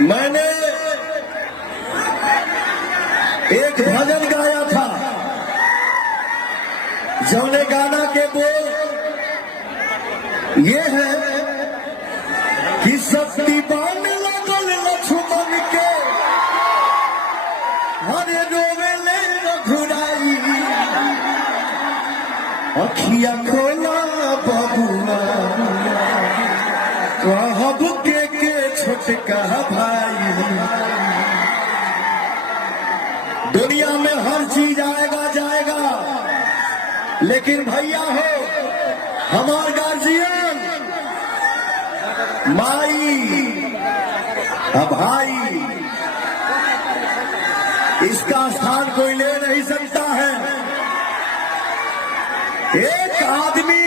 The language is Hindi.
मैंने एक भजन गाया था, जौने गाना के बोल ये है कि शक्ति बान लगल लक्ष्मण के, हरे रोवेले रघुराई, अखिया खोला बबुआ, कहब के छोटका भाई। दुनिया में हर चीज आएगा जाएगा, लेकिन भैया हो हमार गार्जियन माई भाई, इसका स्थान कोई ले नहीं सकता है। एक आदमी